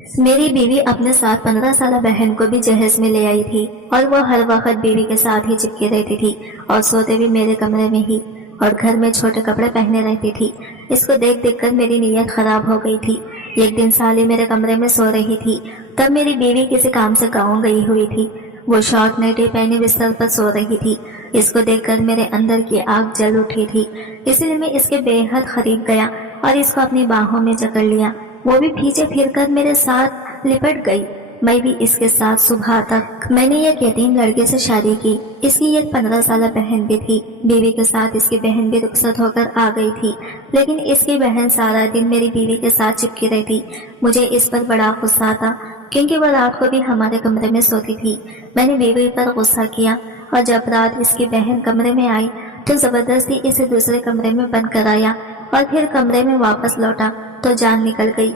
میری بیوی اپنے ساتھ 15 سالہ بہن کو بھی جہیز میں لے آئی تھی اور وہ ہر وقت بیوی کے ساتھ ہی چپکی رہتی تھی اور سوتے بھی میرے کمرے میں ہی اور گھر میں چھوٹے کپڑے پہنے رہتی تھی۔ اس کو دیکھ دیکھ کر میری نیت خراب ہو گئی تھی۔ ایک دن سالی میرے کمرے میں سو رہی تھی، تب میری بیوی کسی کام سے گاؤں گئی ہوئی تھی۔ وہ شارٹ نائٹی پہنے بستر پر سو رہی تھی۔ اس کو دیکھ کر میرے اندر کی آگ جل اٹھی تھی، اس لیے میں اس کے بے حد قریب گیا اور اس کو اپنی باہوں میں جکڑ لیا۔ وہ بھی پیچھے پھر کر میرے ساتھ لپٹ گئی۔ میں بھی اس کے ساتھ صبح تک۔ میں نے ایک یتیم لڑکے سے شادی کی۔ اس کی ایک 15 سالہ بہن بھی تھی۔ بیوی کے ساتھ اس کی بہن بھی رخصت ہو کر آ گئی تھی، لیکن اس کی بہن سارا دن میری بیوی کے ساتھ چپکی رہتی۔ مجھے اس پر بڑا غصہ آتا کیونکہ وہ رات کو بھی ہمارے کمرے میں سوتی تھی۔ میں نے بیوی پر غصہ کیا اور جب رات اس کی بہن کمرے میں آئی تو زبردستی اسے دوسرے کمرے میں بند کرایا اور پھر کمرے میں واپس لوٹا تو جان نکل گئی۔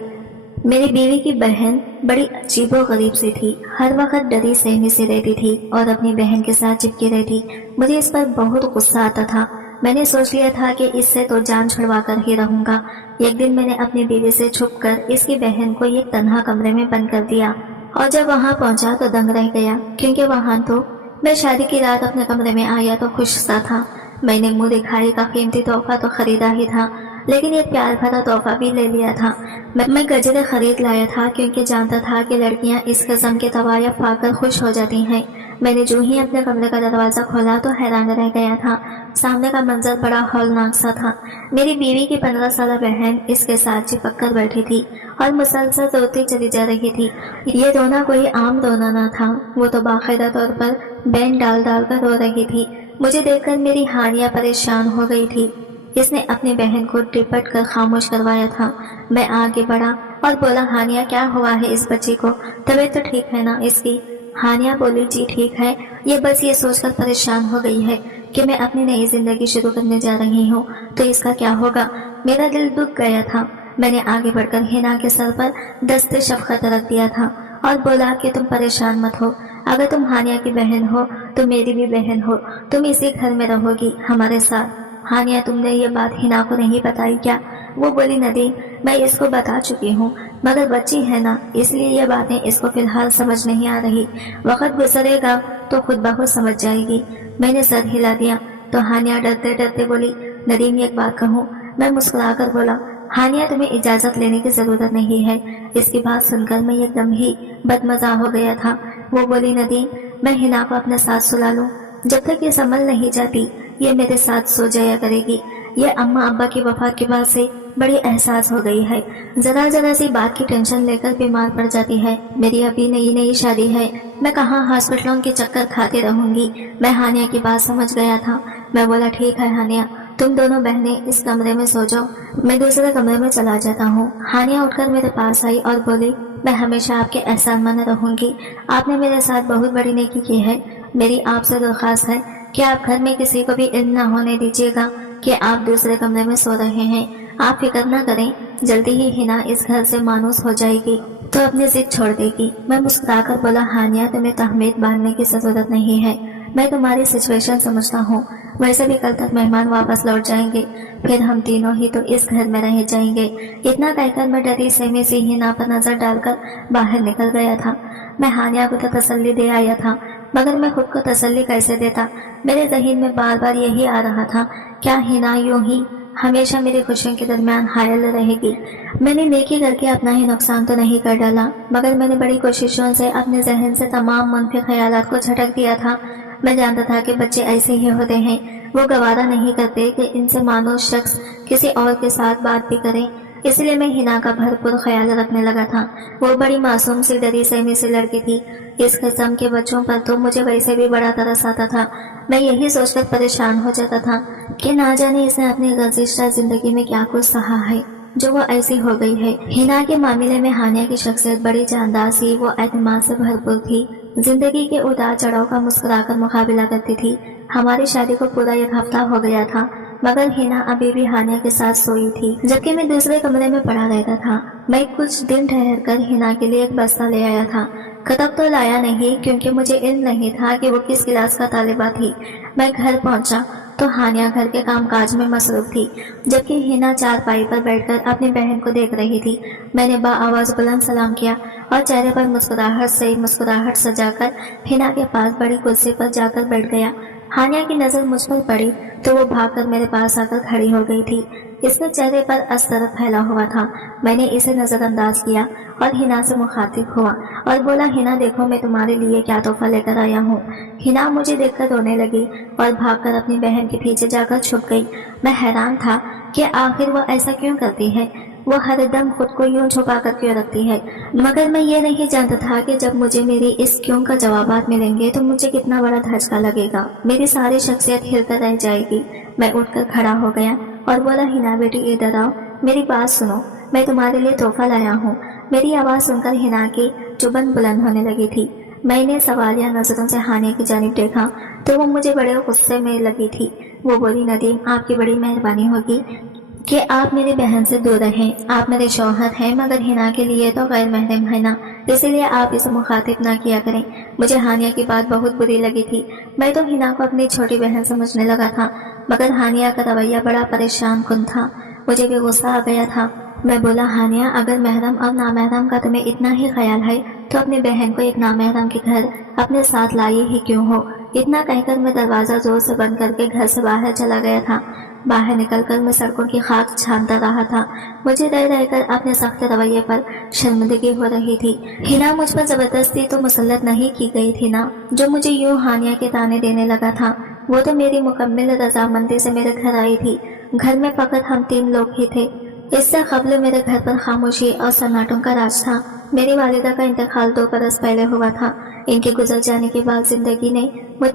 میری بیوی کی بہن بڑی عجیب و غریب سی تھی، ہر وقت ڈری سہمی سی رہتی تھی اور اپنی بہن کے ساتھ چپکی رہتی۔ مجھے اس پر بہت غصہ آتا تھا۔ میں نے سوچ لیا تھا کہ اس سے تو جان چھڑوا کر ہی رہوں گا۔ ایک دن میں نے اپنی بیوی سے چھپ کر اس کی بہن کو ایک تنہا کمرے میں بند کر دیا اور جب وہاں پہنچا تو دنگ رہ گیا، کیونکہ وہاں تو میں شادی کی رات اپنے کمرے میں آیا تو خوش سا تھا۔ میں نے منہ دکھائی کا قیمتی تحفہ تو خریدا ہی تھا، لیکن ایک پیار بھرا تحفہ بھی لے لیا تھا۔ میں گجرے خرید لایا تھا کیونکہ جانتا تھا کہ لڑکیاں اس قسم کے طوائف پا کر خوش ہو جاتی ہیں۔ میں نے جو ہی اپنے کمرے کا دروازہ کھولا تو حیران رہ گیا تھا۔ سامنے کا منظر بڑا ہولناک سا تھا۔ میری بیوی کی 15 سالہ بہن اس کے ساتھ چپک کر بیٹھی تھی اور مسلسل روتی چلی جا رہی تھی۔ یہ رونا کوئی عام رونا نہ تھا، وہ تو باقاعدہ طور پر بین ڈال ڈال کر رو رہی تھی۔ مجھے دیکھ کر میری ہانیہ پریشان ہو گئی تھی۔ اس نے اپنی بہن کو ٹپٹ کر خاموش کروایا تھا۔ میں آگے بڑھا اور بولا، ہانیہ کیا ہوا ہے اس بچی کو؟ طبیعت تو ٹھیک ہے نا اس کی؟ ہانیہ بولی، جی ٹھیک ہے، یہ بس یہ سوچ کر پریشان ہو گئی ہے کہ میں اپنی نئی زندگی شروع کرنے جا رہی ہوں تو اس کا کیا ہوگا۔ میرا دل دکھ گیا تھا۔ میں نے آگے بڑھ کر ہنا کے سر پر دست شفقت رکھ دیا تھا اور بولا کہ تم پریشان مت ہو، اگر تم ہانیہ کی بہن ہو تو میری بھی بہن ہو، تم اسی گھر میں رہو گی ہمارے ساتھ۔ ہانیہ، تم نے یہ بات ہنا کو نہیں بتائی کیا؟ وہ بولی، ندیم میں اس کو بتا چکی ہوں، مگر بچی ہے نا اس لیے یہ باتیں اس کو فی الحال سمجھ نہیں آ رہی، وقت گزرے گا تو خود بخود سمجھ جائے گی۔ میں نے سر ہلا دیا تو ہانیہ ڈرتے ڈرتے بولی، ندیم ایک بات کہوں؟ میں مسکرا کر بولا، ہانیہ تمہیں اجازت لینے کی ضرورت نہیں ہے۔ اس کی بات سن کر میں ایک دم ہی بدمزہ ہو گیا تھا۔ وہ بولی، ندیم میں ہنا کو اپنے ساتھ سلا لوں؟ جب تک یہ سنبھل نہیں جاتی یہ میرے ساتھ سو جایا کرے گی۔ یہ اماں ابا کی وفات کے بعد سے بڑی احساس ہو گئی ہے، ذرا ذرا سی بات کی ٹینشن لے کر بیمار پڑ جاتی ہے۔ میری ابھی نئی شادی ہے، میں کہاں ہاسپٹلوں کے چکر کھاتے رہوں گی۔ میں ہانیہ کی بات سمجھ گیا تھا۔ میں بولا، ٹھیک ہے ہانیہ، تم دونوں بہنیں اس کمرے میں سو جاؤ، میں دوسرے کمرے میں چلا جاتا ہوں۔ ہانیہ اٹھ کر میرے پاس آئی اور بولی، میں ہمیشہ آپ کے احسان مند رہوں گی، آپ نے میرے ساتھ بہت بڑی نیکی کی ہے۔ میری آپ سے درخواست ہے کہ آپ گھر میں کسی کو بھی علم نہ ہونے دیجیے گا کہ آپ دوسرے کمرے میں سو رہے ہیں۔ آپ فکر نہ کریں، جلدی ہی ہنا اس گھر سے مانوس ہو جائے گی تو اپنی ضد چھوڑ دے گی۔ میں مسکرا کر بولا، ہانیہ تمہیں تہمت باندھنے کی ضرورت نہیں ہے، میں تمہاری سچویشن سمجھتا ہوں، ویسے بھی کل تک مہمان واپس لوٹ جائیں گے، پھر ہم تینوں ہی تو اس گھر میں رہ جائیں گے۔ اتنا کہہ کر میں ڈری سہمی سی ہنا پر نظر ڈال کر باہر نکل گیا تھا۔ میں ہانیہ کو تو تسلی دے آیا تھا، مگر میں خود کو تسلی کیسے دیتا؟ میرے ذہن میں بار بار یہی آ رہا تھا، کیا ہنا یوں ہی ہمیشہ میری خوشیوں کے درمیان حائل رہے گی؟ میں نے نیکی کر کے اپنا ہی نقصان تو نہیں کر ڈالا، مگر میں نے بڑی کوششوں سے اپنے ذہن سے تمام منفی خیالات کو جھٹک دیا تھا۔ میں جانتا تھا کہ بچے ایسے ہی ہوتے ہیں، وہ گوارا نہیں کرتے کہ ان سے مانوس شخص کسی اور کے ساتھ بات بھی کرے، اس لیے میں ہنا کا بھرپور خیال رکھنے لگا تھا۔ وہ بڑی معصوم سی ڈری سہمی سی لڑکی تھی، اس قسم کے بچوں پر تو مجھے ویسے بھی بڑا ترس آتا تھا۔ میں یہی سوچ کر پریشان ہو جاتا تھا کہ نہ جانے اس نے اپنی گزشتہ زندگی میں کیا کچھ سہا ہے جو وہ ایسی ہو گئی ہے۔ ہنا کے معاملے میں ہانیہ کی شخصیت بڑی جاندار سی، وہ اعتماد سے بھرپور تھی، زندگی کے اتار چڑھاؤ کا مسکرا کر مقابلہ کرتی تھی۔ ہماری شادی کو پورا ایک ہفتہ ہو گیا تھا، مگر ہنا ابھی بھی ہانیہ کے ساتھ سوئی تھی، جبکہ میں دوسرے کمرے میں پڑا رہتا تھا۔ میں کچھ دن ٹھہر کر ہنا کے لیے ایک بستہ لے آیا تھا، کتب تو لایا نہیں کیونکہ مجھے علم نہیں تھا کہ وہ کس کلاس کا طالبہ تھی۔ میں گھر پہنچا تو ہانیہ گھر کے کام کاج میں مصروف تھی، جبکہ ہنا چارپائی پر بیٹھ کر اپنی بہن کو دیکھ رہی تھی۔ میں نے بآواز بلند سلام کیا اور چہرے پر مسکراہٹ سے مسکراہٹ سجا کر ہنا کے پاس بڑی کرسی پر جا کر بیٹھ گیا۔ ہانیہ کی نظر مجھ پر پڑی تو وہ بھاگ کر میرے پاس آ کر کھڑی ہو گئی تھی۔ اس کے چہرے پر استرب پھیلا ہوا تھا۔ میں نے اسے نظر انداز کیا اور ہنا سے مخاطب ہوا اور بولا، ہنا دیکھو میں تمہارے لیے کیا تحفہ لے کر آیا ہوں۔ ہنا مجھے دیکھ کر رونے لگی اور بھاگ کر اپنی بہن کے پیچھے جا کر چھپ گئی۔ میں حیران تھا کہ آخر وہ ایسا کیوں کرتی ہے، وہ ہر دم خود کو یوں چھپا کر کیوں رکھتی ہے، مگر میں یہ نہیں جانتا تھا کہ جب مجھے میری اس کیوں کا جوابات ملیں گے تو مجھے کتنا بڑا دھچکا لگے گا، میری ساری شخصیت ہل کر رہ جائے گی۔ میں اٹھ کر کھڑا ہو گیا اور بولا، ہنا بیٹی ادھر آؤ، میری بات سنو، میں تمہارے لیے تحفہ لایا ہوں۔ میری آواز سن کر ہنا کی چبن بلند ہونے لگی تھی۔ میں نے سوالیہ نظروں سے ہانیہ کی جانب دیکھا تو وہ مجھے بڑے غصے میں لگی تھی۔ وہ بولی، ندیم آپ کی بڑی مہربانی ہوگی کہ آپ میری بہن سے دور رہیں، آپ میرے شوہر ہیں مگر ہنا کے لیے تو غیر محرم ہے نا، اسی لیے آپ اسے مخاطب نہ کیا کریں۔ مجھے ہانیہ کی بات بہت بری لگی تھی۔ میں تو ہنا کو اپنی چھوٹی بہن سمجھنے لگا تھا، مگر ہانیہ کا رویہ بڑا پریشان کن تھا۔ مجھے بھی غصہ آ گیا تھا۔ میں بولا، ہانیہ اگر محرم اور نامحرم کا تمہیں اتنا ہی خیال ہے تو اپنی بہن کو ایک نامحرم کے گھر اپنے ساتھ لائی ہی کیوں ہو۔ اتنا کہہ کر میں دروازہ زور سے بند کر کے گھر سے باہر چلا گیا تھا۔ باہر نکل کر میں سڑکوں کی خاک چھانتا رہا تھا۔ مجھے رہ رہ کر اپنے سخت رویے پر شرمندگی ہو رہی تھی۔ ہنا مجھ پر زبردستی تو مسلط نہیں کی گئی تھی نا، جو مجھے یوں ہانیہ کے تانے دینے لگا تھا۔ وہ تو میری مکمل رضامندی سے میرے گھر آئی تھی۔ گھر میں فقط ہم 3 لوگ ہی تھے۔ اس سے قبل میرے گھر پر خاموشی اور سناٹوں کا راج تھا۔ میری والدہ کا انتقال 2 برس پہلے ہوا تھا۔ ان کے گزر جانے کے بعد زندگی نے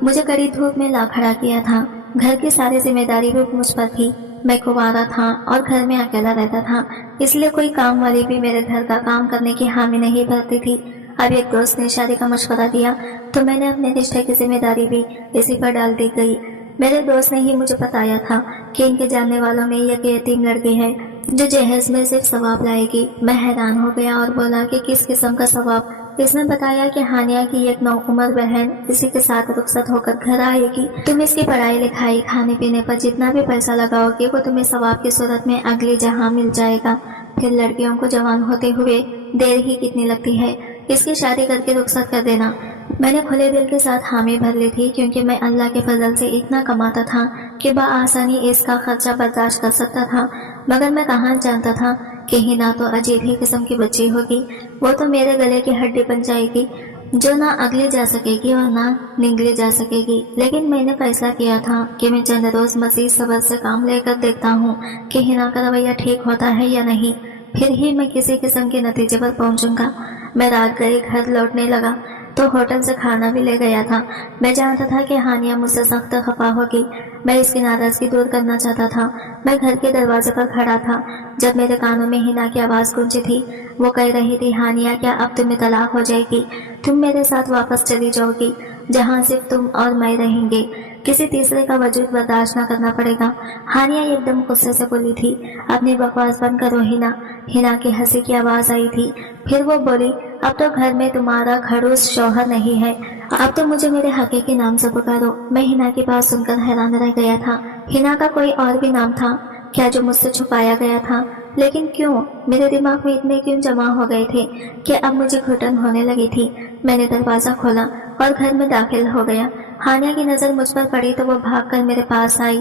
مجھے کڑی دھوپ میں لا کھڑا کیا تھا۔ گھر کی ساری ذمہ داری بھی مجھ پر تھی۔ میں کنوارا تھا اور گھر میں اکیلا رہتا تھا، اس لیے کوئی کام والی بھی میرے گھر کا کام کرنے کی حامی نہیں بھرتی تھی۔ اب ایک دوست نے شادی کا مشورہ دیا تو میں نے اپنے رشتے کی ذمہ داری بھی اسی پر ڈال دی گئی۔ میرے دوست نے ہی مجھے بتایا تھا کہ ان کے جاننے والوں میں ایک یتیم لڑکی ہے جو جہیز میں صرف ثواب لائے گی۔ میں حیران ہو گیا اور بولا کہ کس قسم کا ثواب؟ اس نے بتایا کہ ہانیہ کی ایک نوعمر بہن اسی کے ساتھ رخصت ہو کر گھر آئے گی۔ تم اس کی پڑھائی لکھائی کھانے پینے پر جتنا بھی پیسہ لگاؤ گے وہ تمہیں ثواب کی صورت میں اگلی جہاں مل جائے گا۔ پھر لڑکیوں کو جوان ہوتے ہوئے دیر ہی کتنی لگتی ہے، اس کی شادی کر کے رخصت کر دینا۔ میں نے کھلے دل کے ساتھ حامی بھر لی تھی، کیونکہ میں اللہ کے فضل سے اتنا کماتا تھا کہ بآسانی اس کا خرچہ برداشت کر سکتا تھا، مگر میں کہاں جانتا تھا کہ ہنا تو عجیب ہی قسم کی بچی ہوگی۔ وہ تو میرے گلے کی ہڈی بن جائے گی، جو نہ اگلی جا سکے گی اور نہ نگلی جا سکے گی۔ لیکن میں نے فیصلہ کیا تھا کہ میں چند روز مزید صبر سے کام لے کر دیکھتا ہوں کہ ہنا کا رویہ ٹھیک ہوتا ہے یا نہیں، پھر ہی میں کسی قسم کے نتیجے پر پہنچوں گا۔ میں رات گئے گھر لوٹنے لگا تو ہوٹل سے کھانا بھی لے گیا تھا۔ میں جانتا تھا کہ ہانیہ مجھ سے سخت خفا ہوگی، میں اس کی ناراضگی دور کرنا چاہتا تھا۔ میں گھر کے دروازے پر کھڑا تھا جب میرے کانوں میں ہنا کی آواز گونجی تھی۔ وہ کہہ رہی تھی، ہانیہ کیا اب تمہیں طلاق ہو جائے گی؟ تم میرے ساتھ واپس چلی جاؤ گی جہاں صرف تم اور میں رہیں گے، کسی تیسرے کا وجود برداشت نہ کرنا پڑے گا۔ ہانیہ ایک دم غصے سے بولی تھی، اپنی بکواس بند کرو ہنا۔ ہنا کی ہنسی کی آواز آئی تھی، پھر وہ بولی، اب تو گھر میں تمہارا کھڑوس شوہر نہیں ہے، اب تو مجھے میرے حقیقی نام سے پکارو۔ میں ہنا کی بات سن کر حیران رہ گیا تھا۔ ہنا کا کوئی اور بھی نام تھا کیا جو مجھ سے چھپایا گیا تھا؟ لیکن کیوں؟ میرے دماغ میں اتنے کیوں جمع ہو گئے تھے کہ اب مجھے گھٹن ہونے لگی تھی۔ میں نے دروازہ کھولا اور گھر میں داخل ہو گیا۔ ہانیہ کی نظر مجھ پر پڑی تو وہ بھاگ کر میرے پاس آئی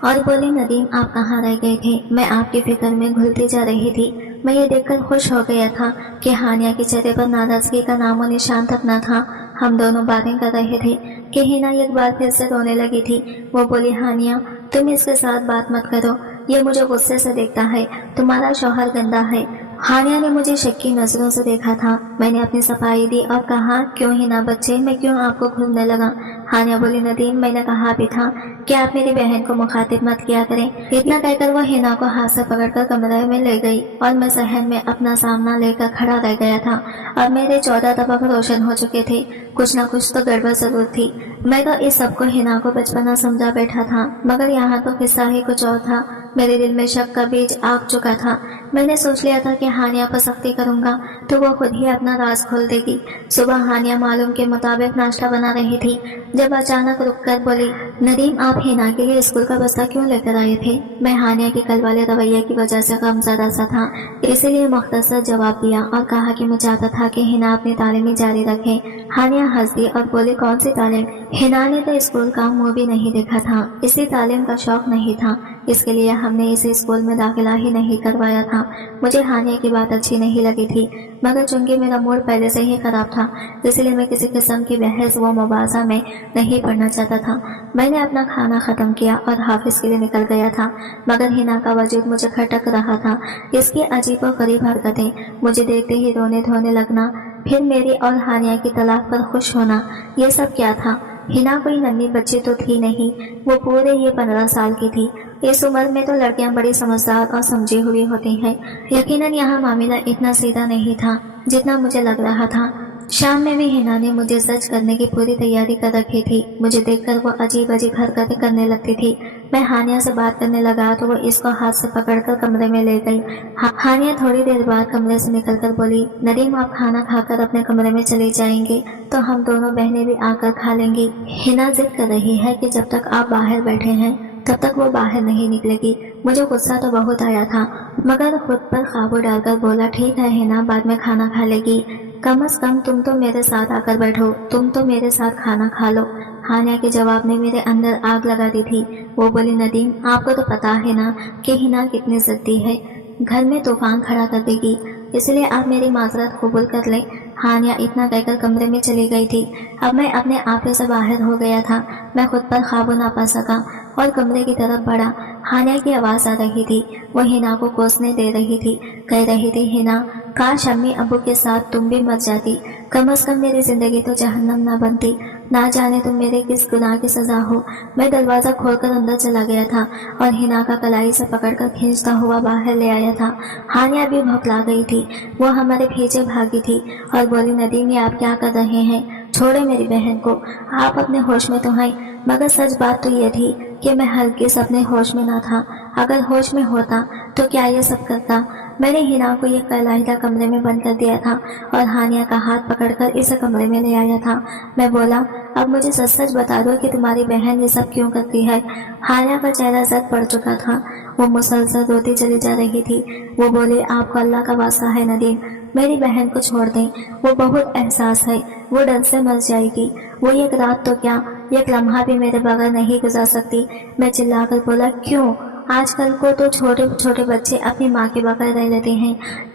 اور بولی، ندیم آپ کہاں رہ گئے تھے؟ میں آپ کی فکر میں گھلتی جا رہی تھی۔ میں یہ دیکھ کر خوش ہو گیا تھا کہ ہانیہ کے چہرے پر ناراضگی کا نام و نشان تک نہ تھا۔ ہم دونوں باتیں کر رہے تھے کہ ہنا ایک بار پھر سے رونے لگی تھی۔ وہ بولی، ہانیہ تم اس کے ساتھ بات مت کرو، یہ مجھے غصے سے دیکھتا ہے، تمہارا شوہر گندا ہے۔ ہانیہ نے مجھے شکی نظروں سے دیکھا تھا۔ میں نے اپنی صفائی دی اور کہا، کیوں ہنا بچے، میں کیوں آپ کو گھورنے لگا؟ ہانیہ بولی، ندیم میں نے کہا بھی تھا کہ آپ میری بہن کو مخاطب مت کیا کریں۔ اتنا کہہ کر وہ ہنا کو ہاتھ سے پکڑ کر کمرے میں لے گئی اور میں صحن میں اپنا سامنا لے کر کھڑا رہ گیا تھا۔ اب میرے 14 طبق روشن ہو چکے تھے، کچھ نہ کچھ تو گڑبڑ ضرور تھی۔ میں تو اس سب کو ہنا کو بچپنا سمجھا بیٹھا تھا، مگر یہاں تو قصہ ہی کچھ اور تھا۔ मेरे दिल में शक का बीज आग चुका था। मैंने सोच लिया था कि हानिया पर सख्ती करूंगा तो वो खुद ही अपना राज खोल देगी। सुबह हानिया मालूम के मुताबिक नाश्ता बना रही थी जब अचानक रुककर बोली, नदीम आप हिना के लिए स्कूल का बस्ता क्यों लेकर आए थे? मैं हानिया के कल वाले रवैये की वजह से गमज़दा सा था, इसीलिए मुख्तसर जवाब दिया और कहा कि मैं चाहता था कि हिना अपनी तालीम जारी रखे। हानिया हंस दी और बोली, कौन सी तालीम? हिना ने तो स्कूल का मुंह भी नहीं देखा था, इसी तालीम का शौक नहीं था, इसके लिए हमने इसे स्कूल में दाखिला ही नहीं करवाया था। मुझे हानिया की बात अच्छी नहीं लगी थी, मगर चूंकि मेरा मूड पहले से ही खराब था, इसलिए मैं किसी किस्म की बहस व मुबाजा में नहीं पड़ना चाहता था। मैंने अपना खाना ख़त्म किया और हाफिज के लिए निकल गया था, मगर हिना का वजूद मुझे खटक रहा था। इसकी अजीब व गरीब हरकतें, मुझे देखते ही रोने धोने लगना, फिर मेरी और हानिया की तलाक पर खुश होना, ये सब क्या था? हिना कोई नन्ही बच्ची तो थी नहीं, वो पूरे ये 15 साल की थी। इस उम्र में तो लड़कियां बड़ी समझदार और समझी हुई होती हैं। यकीनन यहाँ मामला इतना सीधा नहीं था जितना मुझे लग रहा था। शाम में भी हिना ने मुझे सच करने की पूरी तैयारी कर रखी थी। मुझे देखकर वो अजीब अजीब हरकतें करने लगती थी। मैं हानिया से बात करने लगा तो वो इसको हाथ से पकड़कर कमरे में ले गई। हानिया थोड़ी देर बाद कमरे से निकलकर बोली, नदीम आप खाना खाकर अपने कमरे में चले जाएंगे तो हम दोनों बहनें भी आकर खा लेंगी। हिना जिद कर रही है कि जब तक आप बाहर बैठे हैं तब तक वो बाहर नहीं निकलेगी। मुझे गुस्सा तो बहुत आया था, मगर खुद पर काबू डालकर बोला, ठीक है हिना, बाद में खाना खा लेगी, कम से कम तुम तो मेरे साथ आकर बैठो, तुम तो मेरे साथ खाना खा लो। हानिया के जवाब ने मेरे अंदर आग लगा दी थी। वो बोली, नदीम आपको तो पता है ना कि हिना कितनी जिद्दी है, घर में तूफान खड़ा कर देगी, इसलिए आप मेरी माजरत कबूल कर लें। हानिया इतना कहकर कमरे में चली गई थी। अब मैं अपने आपे से बाहर हो गया था। मैं खुद पर काबू ना पा सका और कमरे की तरफ बढ़ा। हानिया की आवाज़ आ रही थी, वो हिना को कोसने दे रही थी, कह रही थी, हिना काश अम्मी अबू के साथ तुम भी मर जाती, कम से कम मेरी जिंदगी तो जहन्नम ना बनती, ना जाने तुम मेरे किस गुनाह की सजा हो। मैं दरवाज़ा खोलकर अंदर चला गया था और हिना का कलाई से पकड़कर खींचता हुआ बाहर ले आया था। हानिया भी भौंकला गई थी, वो हमारे पीछे भागी थी और बोली, नदीम ये आप क्या कर रहे हैं? छोड़े मेरी बहन को, आप अपने होश में तो हैं। मगर सच बात तो ये थी कि मैं हरगिज़ अपने होश में ना था। अगर होश में होता तो क्या ये सब करता? मैंने हिना को एक अलहदा कमरे में बंद कर दिया था और हानिया का हाथ पकड़कर इस कमरे में ले आया था। मैं बोला, अब मुझे सच सच बता दो कि तुम्हारी बहन ये सब क्यों करती है? हानिया का चेहरा जद पड़ चुका था, वो मुसलसल रोती चली जा रही थी। वो बोली, आपको अल्लाह का वास्ता है नदीम, मेरी बहन को छोड़ दें, वो बहुत एहसास है, वो डर से मर जाएगी, वो एक रात तो क्या एक लम्हा भी मेरे बगैर नहीं गुजार सकती। मैं चिल्लाकर बोला, क्यों? आजकल को तो छोटे छोटे बच्चे अपनी माँ के बगैर रह लेते हैं।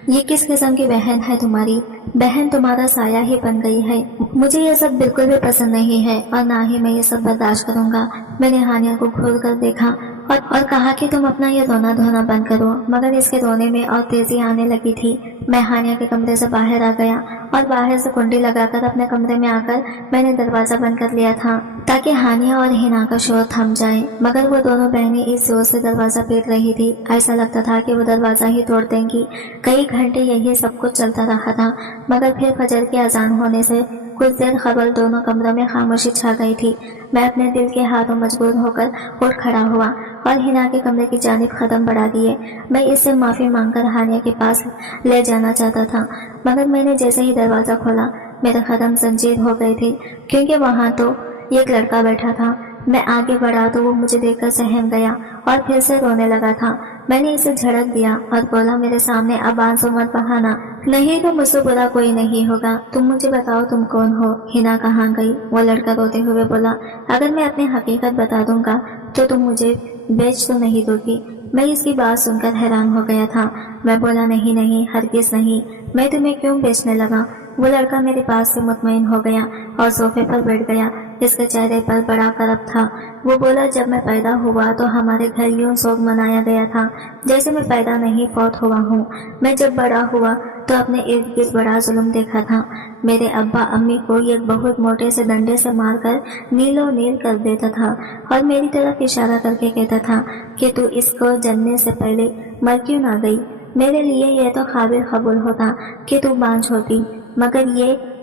ये किस किस्म की बहन है तुम्हारी? बहन तुम्हारा साया ही बन गई है। मुझे ये सब बिल्कुल भी पसंद नहीं है और ना ही मैं ये सब बर्दाश्त करूंगा। मैंने हानिया को घूर कर देखा और कहा कि तुम अपना ये रोना धोना बंद करो, मगर इसके रोने में और तेजी आने लगी थी। मैं हानिया के कमरे से बाहर आ गया और बाहर से कुंडी लगाकर अपने कमरे में आकर मैंने दरवाज़ा बंद कर लिया था ताकि हानिया और हिना का शोर थम जाए। मगर वो दोनों बहनें इस जोर से दरवाज़ा पीट रही थी, ऐसा लगता था कि वो दरवाज़ा ही तोड़ देंगी। कई घंटे यही सब कुछ चलता रहा था, मगर फिर फजर की अजान होने से कुछ देर खबर दोनों कमरों में खामोशी छा गई थी। मैं अपने दिल के हाथों मजबूर होकर उठ खड़ा हुआ और हिना के कमरे की जानिब कदम बढ़ा दिए। मैं इससे माफ़ी मांगकर हानिया के पास ले जाना चाहता था, मगर मैंने जैसे ही दरवाज़ा खोला मेरे कदम संजीद हो गए थे, क्योंकि वहाँ तो एक लड़का बैठा था। मैं आगे बढ़ा तो वो मुझे देखकर सहम गया और फिर से रोने लगा था। मैंने इसे झड़क दिया और बोला, मेरे सामने अब आंसू मत बहाना, नहीं तो मुझसे बुरा कोई नहीं होगा। तुम मुझे बताओ तुम कौन हो? हिना कहाँ गई? वो लड़का रोते हुए बोला, अगर मैं अपनी हकीकत बता दूंगा तो तुम मुझे बेच तो नहीं दोगी। मैं इसकी बात सुनकर हैरान हो गया था। मैं बोला, नहीं नहीं, हरगिज़ नहीं, मैं तुम्हें क्यों बेचने लगा? वो लड़का मेरे पास से मुतमईन हो गया और सोफे पर बैठ गया। इसके चेहरे पर बड़ा करब था। वो बोला, जब मैं पैदा हुआ तो हमारे घर यूं शोक मनाया गया था जैसे मैं पैदा नहीं फौत हुआ हूँ। मैं जब बड़ा हुआ तो अपने इर्द गिर्द बड़ा जुल्म देखा था। मेरे अब्बा अम्मी को एक बहुत मोटे से डंडे से मारकर नीलो नील कर देता था और मेरी तरफ इशारा करके कहता था कि तू इसको जन्ने से पहले मर क्यों ना गई। मेरे लिए यह तो काबिल कबूल होता कि तू बांझ होती, मगर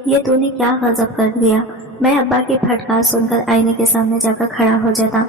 ये तूने क्या गजब कर दिया। मैं अब्बा की फटकार सुनकर आईने के सामने जाकर खड़ा हो जाता।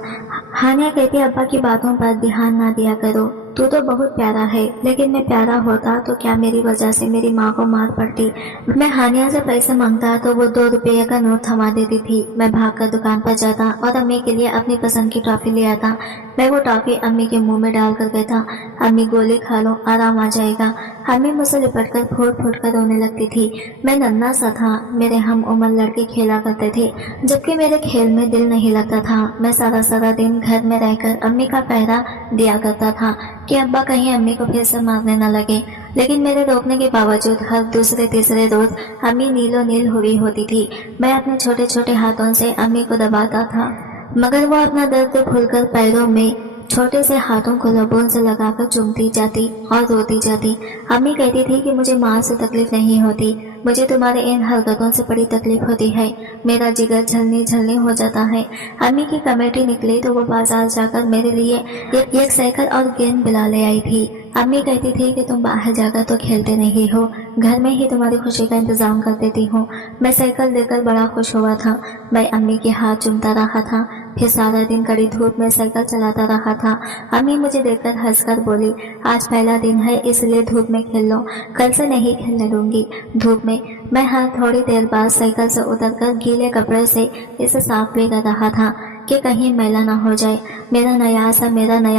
हानिया कहती, अब्बा की बातों पर ध्यान ना दिया करो, तू तो बहुत प्यारा है, लेकिन मैं प्यारा होता तो क्या मेरी वजह से मेरी माँ को मार पड़ती। मैं हानिया से पैसे मांगता तो वो 2 रुपये का नोट थमा देती थी। मैं भागकर दुकान पर जाता और अम्मी के लिए अपनी पसंद की टॉफी ले आता। मैं वो टॉफी अम्मी के मुंह में डाल कर कहता, अम्मी गोली खा लो, आराम आ जाएगा। अम्मी मुझसे लिपट कर फूट फूट कर रोने लगती थी। मैं नन्हा सा था, मेरे हम उम्र लड़के खेला करते थे, जबकि मेरे खेल में दिल नहीं लगता था। मैं सारा सारा दिन घर में रहकर अम्मी का पहरा दिया करता था कि अब्बा कहीं अम्मी को फिर से मारने न लगे। लेकिन मेरे रोकने के बावजूद हर दूसरे तीसरे रोज अम्मी नीलो नील हुई होती थी। मैं अपने छोटे छोटे हाथों से अम्मी को दबाता था, मगर वो अपना दर्द भूलकर पैरों में छोटे से हाथों को लबों से लगाकर चूमती जाती और रोती जाती। अम्मी कहती थी कि मुझे माँ से तकलीफ नहीं होती, मुझे तुम्हारे इन हरकतों से बड़ी तकलीफ होती है। मेरा जिगर झलने झलने हो जाता है। अम्मी की कमेटी निकली तो वो बाजार जाकर मेरे लिए एक साइकिल और गेंद दिला ले आई थी। अम्मी कहती थी कि तुम बाहर जाकर तो खेलते नहीं हो, घर में ही तुम्हारी खुशी का इंतजाम कर देती हूँ। मैं साइकिल देकर बड़ा खुश हुआ था। मैं अम्मी के हाथ चूमता रहा था, फिर सारा दिन कड़ी धूप में साइकिल चलाता रहा था। अम्मी मुझे देखकर हंसकर बोली, आज पहला दिन है इसलिए धूप में खेल लो, कल से नहीं खेलने दूंगी धूप में। मैं हर थोड़ी देर बाद साइकिल से उतरकर गीले कपड़े से इसे साफ भी कर रहा था कि कहीं मैला ना हो जाए, मेरा नया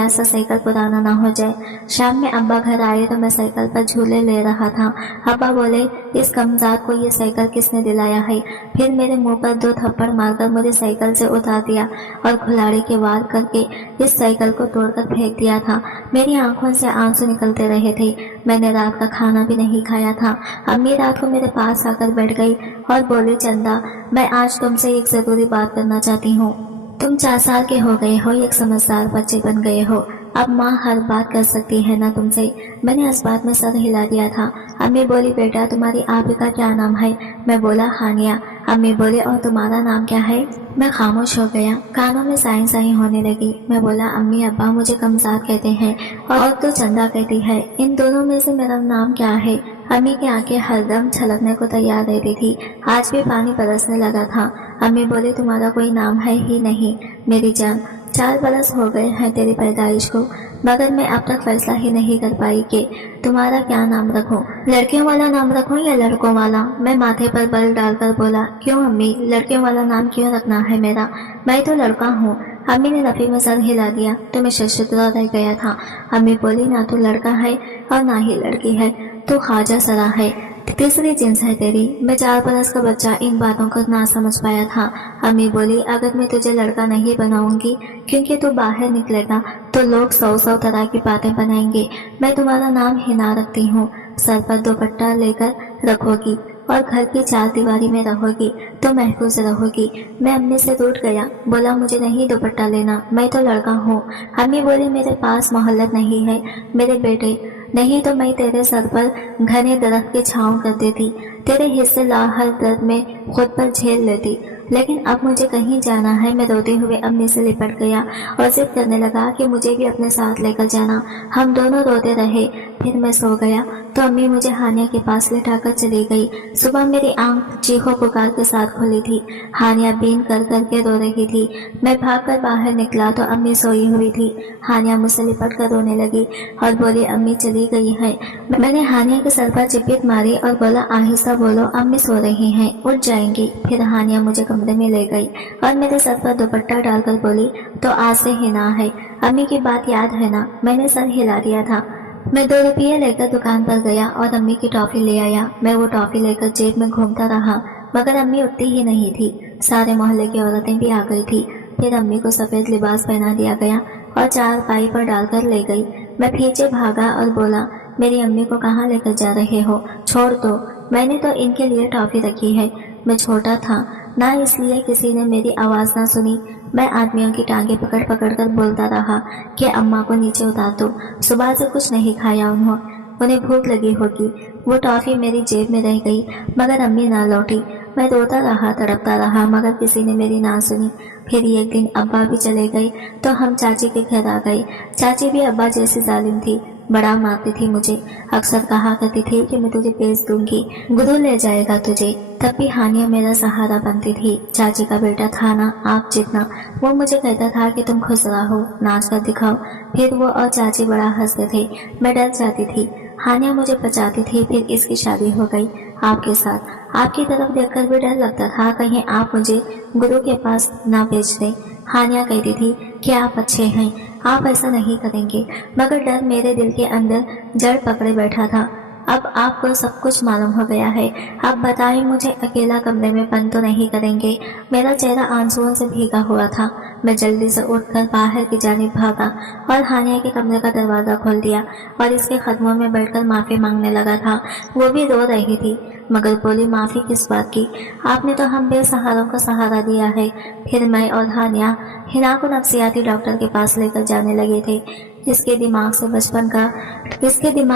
सा साइकिल पुराना ना हो जाए। शाम में अब्बा घर आए तो मैं साइकिल पर झूले ले रहा था। अब्बा बोले, इस कमजात को ये साइकिल किसने दिलाया है? फिर मेरे मुंह पर 2 थप्पड़ मारकर मुझे साइकिल से उतार दिया और खुलाड़ी के वार करके इस साइकिल को तोड़कर फेंक दिया था। मेरी आंखों से आंसू निकलते रहे थे। मैंने रात का खाना भी नहीं खाया था। अम्मी रात को मेरे पास आकर बैठ गई और बोली, चंदा, मैं आज तुमसे एक जरूरी बात करना चाहती हूँ। तुम 4 साल के हो गए हो, एक समझदार बच्चे बन गए हो, अब माँ हर बात कर सकती है ना तुमसे। मैंने इस बात में सर हिला दिया था। अम्मी बोली, बेटा तुम्हारी आपी का क्या नाम है? मैं बोला, हानिया। अम्मी बोले, और तुम्हारा नाम क्या है? मैं खामोश हो गया, कानों में साई साई होने लगी। मैं बोला, अम्मी अब्बा मुझे कमजाद कहते हैं और तो चंदा कहती है, इन दोनों में से मेरा नाम क्या है? अम्मी की आंखें हरदम छलकने को तैयार रहती थी। आज भी पानी बरसने लगा था। अम्मी बोले, तुम्हारा कोई नाम है ही नहीं मेरी जान। 4 बरस हो गए हैं तेरी पैदाइश को, मगर मैं अब तक फैसला ही नहीं कर पाई कि तुम्हारा क्या नाम रखूं, लड़कियों वाला नाम रखूं या लड़कों वाला? मैं माथे पर बल डालकर बोला, क्यों अम्मी, लड़कियों वाला नाम क्यों रखना है मेरा? मैं तो लड़का हूँ। अम्मी ने रफी में सर हिला दिया तो मैं शर्मिंदा रह गया था। अम्मी बोली, ना तो लड़का है और ना ही लड़की है, तो ख्वाजा सरा है, तीसरी जिन्स है तेरी। मैं 4 बरस का बच्चा इन बातों को ना समझ पाया था। अम्मी बोली, अगर मैं तुझे लड़का नहीं बनाऊंगी क्योंकि तू बाहर निकलेगा तो लोग 100 तरह की बातें बनाएंगे। मैं तुम्हारा नाम हिना रखती हूँ। सर पर दुपट्टा लेकर रखोगी और घर की 4 दीवारी में रहोगी तो महफूज रहोगी। मैं अम्मी से रूठ गया, बोला, मुझे नहीं दुपट्टा लेना, मैं तो लड़का हूँ। अम्मी बोली, मेरे पास मोहल्लत नहीं है मेरे बेटे, नहीं तो मैं तेरे सर पर घने दरख्त की छांव कर देती, तेरे हिस्से लाहर दर्द में खुद पर झेल लेती। लेकिन अब मुझे कहीं जाना है। मैं रोते हुए अम्मी से लिपट गया और जिद करने लगा कि मुझे भी अपने साथ लेकर जाना। हम दोनों रोते रहे। फिर मैं सो गया तो अम्मी मुझे हानिया के पास लिटाकर चली गई। सुबह मेरी आंख चीखों पुकार के साथ खुली थी। हानिया बीन कर करके रो रही थी। मैं भागकर बाहर निकला तो अम्मी सोई हुई थी। हानिया मुझसे लिपट कर रोने लगी और बोली, अम्मी चली गई है। मैंने हानिया के सर पर चिपीट मारी और बोला, आहिस्ता बोलो, अम्मी सो रही हैं, उठ जाएंगी। फिर हानिया मुझे कमरे में ले गई और मेरे सर पर दुपट्टा डालकर बोली, तो आज से हिना है, अम्मी की बात याद है ना? मैंने सर हिला दिया था। मैं 2 रुपये लेकर दुकान पर गया और अम्मी की टॉफी ले आया। मैं वो टॉफी लेकर जेब में घूमता रहा, मगर अम्मी उठती ही नहीं थी। सारे मोहल्ले की औरतें भी आ गई थी। फिर अम्मी को सफेद लिबास पहना दिया गया और 4 पाई पर डालकर ले गई। मैं पीछे भागा और बोला, मेरी अम्मी को कहाँ लेकर जा रहे हो? छोड़ दो, मैंने तो इनके लिए टॉफी रखी है। मैं छोटा था ना, इसलिए किसी ने मेरी आवाज़ ना सुनी। मैं आदमियों की टांगे पकड़ पकड़ कर बोलता रहा कि अम्मा को नीचे उतार दो, सुबह से कुछ नहीं खाया उन्हें भूख लगी होगी। वो टॉफी मेरी जेब में रह गई, मगर अम्मी ना लौटी। मैं रोता रहा, तड़पता रहा, मगर किसी ने मेरी ना सुनी। फिर एक दिन अब्बा भी चले गए तो हम चाची के घर आ गए। चाची भी अब्बा जैसी जालिम थी। बड़ा मारती थी मुझे। अक्सर कहा करती थी कि मैं तुझे बेच दूंगी, गुरु ले जाएगा तुझे। तब भी हानिया मेरा सहारा बनती थी। चाची का बेटा था ना आप जितना, वो मुझे कहता था कि तुम खुश रहो, नाच कर दिखाओ। फिर वो और चाची बड़ा हंसते थे। मैं डर जाती थी। हानिया मुझे बचाती थी। फिर इसकी शादी हो गई आपके साथ। आपकी तरफ देखकर भी डर लगता था कहीं आप मुझे गुरु के पास ना भेज दें। हानिया कहती थी कि आप अच्छे हैं, आप ऐसा नहीं करेंगे, मगर डर मेरे दिल के अंदर जड़ पकड़े बैठा था। अब आपको सब कुछ मालूम हो गया है। अब बताएं, मुझे अकेला कमरे में बंद तो नहीं करेंगे? मेरा चेहरा आंसुओं से भीगा हुआ था। मैं जल्दी से उठकर बाहर की जानिब भागा और हानिया के कमरे का दरवाजा खोल दिया और इसके कदमों में बैठकर माफी मांगने लगा था। वो भी रो रही थी, मगर बोली, माफी किस बात की? आपने तो हम बेसहारों को सहारा दिया है। फिर मैं और हानिया हिना को नफ्सियाती डॉक्टर के पास लेकर जाने लगे थे। इसके दिमाग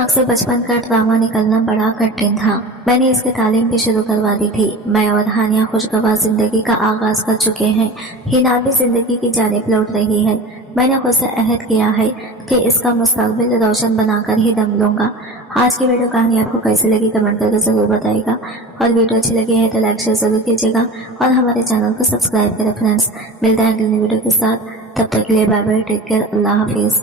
से बचपन का ट्रामा निकलना बड़ा कठिन था। मैंने इसकी तालीम भी शुरू करवा दी थी। मैं और हानिया खुशगवार जिंदगी का आगाज कर चुके हैं। हिना भी जिंदगी की जानिब लौट रही है। मैंने खुद से अहद किया है कि इसका मुस्तकबिल रोशन बनाकर ही दम लूंगा। आज की वीडियो कहानी आपको कैसी लगी कमेंट करके जरूर बताइएगा, और वीडियो अच्छी लगी है तो लाइक शेयर जरूर कीजिएगा और हमारे चैनल को सब्सक्राइब करें फ्रेंड्स। मिलते हैं अगली वीडियो के साथ, तब तक के लिए बाय बाय, टेक केयर, अल्लाह हाफिज।